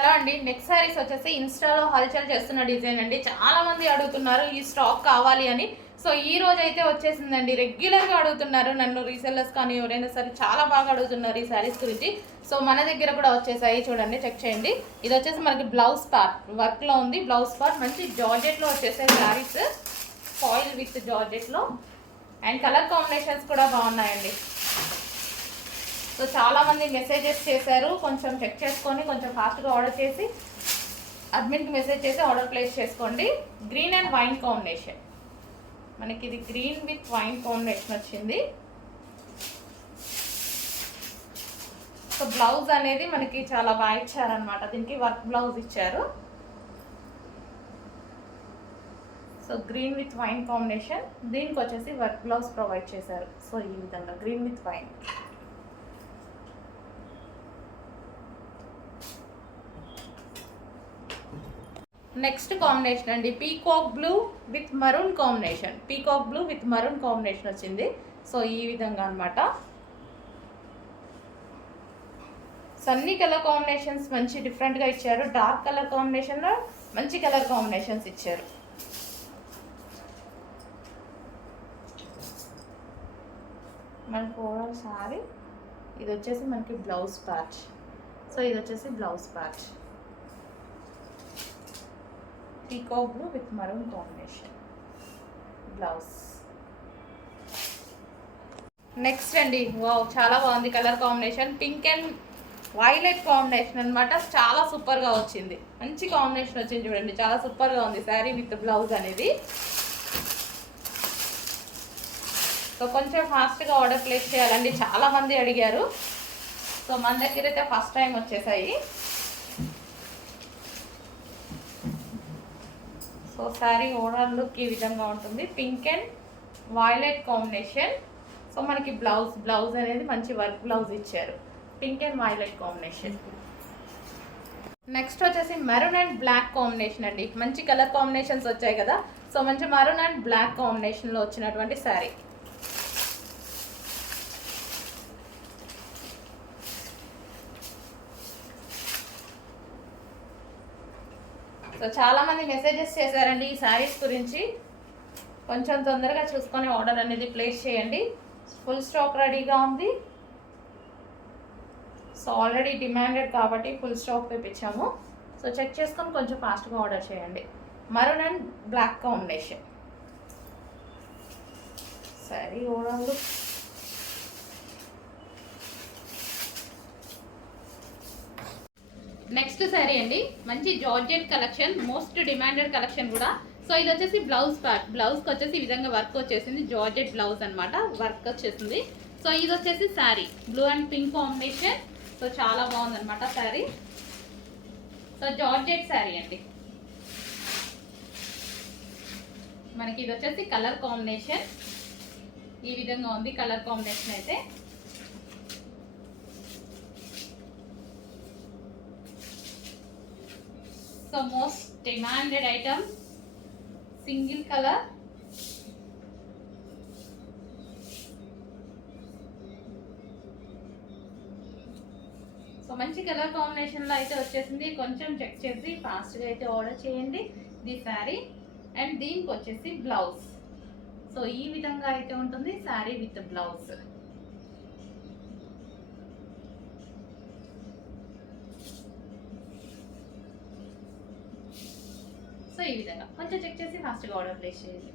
Hello అండి. Next saris వచ్చేసి ఇన్స్టాలో హల్చల్ చేస్తున్న డిజైన్ అండి. చాలా మంది అడుగుతున్నారు ఈ స్టాక్ కావాలి అని. సో ఈ రోజు అయితే వచ్చేసిందండి. రెగ్యులర్గా అడుగుతున్నారు నన్ను రీసెల్లర్స్ కానీ ఎవరైనా సరే చాలా బాగా అడుగుతున్నారు ఈ శారీస్ గురించి. సో మన దగ్గర కూడా వచ్చేసాయి. చూడండి చెక్ చేయండి. ఇది వచ్చేసి మనకి బ్లౌజ్ పార్ట్ వర్క్లో ఉంది బ్లౌజ్ పార్ట్ మంచి జార్జెట్లో వచ్చేసాయి శారీస్ ఫాయిల్ విత్ జార్జెట్లో అండ్ కలర్ కాంబినేషన్స్ కూడా బాగున్నాయండి. సో చాలా మంది మెసేజెస్ చేశారు. కొంచెం చెక్ చేసుకొని కొంచెం ఫాస్ట్గా ఆర్డర్ చేసి అడ్మిన్కి మెసేజ్ చేసి ఆర్డర్ ప్లేస్ చేసుకోండి. గ్రీన్ అండ్ వైన్ కాంబినేషన్ మనకి ఇది గ్రీన్ విత్ వైన్ కాంబినేషన్ వచ్చింది. సో బ్లౌజ్ అనేది మనకి చాలా బాగా ఇచ్చారనమాట దీనికి వర్క్ బ్లౌజ్ ఇచ్చారు. So green with wine combination దీనికి వచ్చేసి వర్క్ బ్లౌజ్ ప్రొవైడ్ చేశారు. సో ఈ విధంగా green with wine next combination అండి. Peacock blue with maroon combination. Peacock blue with maroon combination వచ్చింది. సో ఈ విధంగా అనమాట సన్నీ కలర్ కాంబినేషన్స్ మంచి డిఫరెంట్గా ఇచ్చారు. డార్క్ కలర్ కాంబినేషన్లో మంచి కలర్ కాంబినేషన్స్ ఇచ్చారు. మనకు ఓవరాల్ సారీ ఇది వచ్చేసి మనకి బ్లౌజ్ ప్యాచ్. సో ఇది వచ్చేసి blouse patch. Peacock blue with maroon combination blouse next అండి. వావ్ చాలా బాగుంది colour combination pink and violet combination అన్నమాట. చాలా సూపర్గా వచ్చింది. మంచి కాంబినేషన్ వచ్చింది చూడండి. చాలా సూపర్గా ఉంది శారీ విత్ బ్లౌజ్ అనేది. సో కొంచెం ఫాస్ట్గా ఆర్డర్ ప్లేస్ చేయాలండి. చాలా మంది అడిగారు. సో మన దగ్గర అయితే ఫస్ట్ టైం వచ్చేసాయి. సో శారీ ఓవరాల్ లుక్ ఈ విధంగా ఉంటుంది. Pink and violet combination. So మనకి బ్లౌజ్ బ్లౌజ్ అనేది మంచి వర్క్ బ్లౌజ్ ఇచ్చారు. Pink and violet combination. Next వచ్చేసి మెరూన్ అండ్ బ్లాక్ కాంబినేషన్ అండి. మంచి కలర్ కాంబినేషన్స్ వచ్చాయి కదా. సో మంచి మెరూన్ అండ్ బ్లాక్ కాంబినేషన్లో వచ్చినటువంటి శారీ. సో చాలా మంది మెసేజెస్ చేశారండి ఈ శారీస్ గురించి. కొంచెం తొందరగా చూసుకొని ఆర్డర్ అనేది ప్లేస్ చేయండి. ఫుల్ స్టాక్ రెడీగా ఉంది. సో ఆల్రెడీ డిమాండెడ్ కాబట్టి ఫుల్ స్టాక్ తెప్పించాము. సో చెక్ చేసుకొని కొంచెం ఫాస్ట్గా ఆర్డర్ చేయండి. మరూన్ అండ్ బ్లాక్ కాంబినేషన్ సరే ఓవరాల్ నెక్స్ట్ శారీ అండి. మంచి georgette collection most demanded collection కూడా. సో ఇది వచ్చేసి బ్లౌజ్ ప్యాక్ బ్లౌజ్కి వచ్చేసి ఈ విధంగా వర్క్ వచ్చేసింది. జార్జెట్ బ్లౌజ్ అనమాట వర్క్ వచ్చేసింది. సో ఇది వచ్చేసి sari. Blue and pink combination. So చాలా బాగుందనమాట శారీ. సో జార్జెట్ శారీ అండి. మనకి ఇది వచ్చేసి కలర్ కాంబినేషన్. ఈ విధంగా ఉంది కలర్ కాంబినేషన్ అయితే. So most demanded item single colour so మంచి కలర్ కాంబినేషన్లో అయితే వచ్చేసింది. కొంచెం చెక్ చేసి ఫాస్ట్గా అయితే ఆర్డర్ చేయండి. ది శారీ అండ్ దీనికి వచ్చేసి బ్లౌజ్ సో ఈ విధంగా అయితే ఉంటుంది శారీ విత్ బ్లౌజ్ సో ఈ విధంగా కొంచెం చెక్ చేసి ఫాస్ట్గా ఆర్డర్ ప్లేస్ చేయండి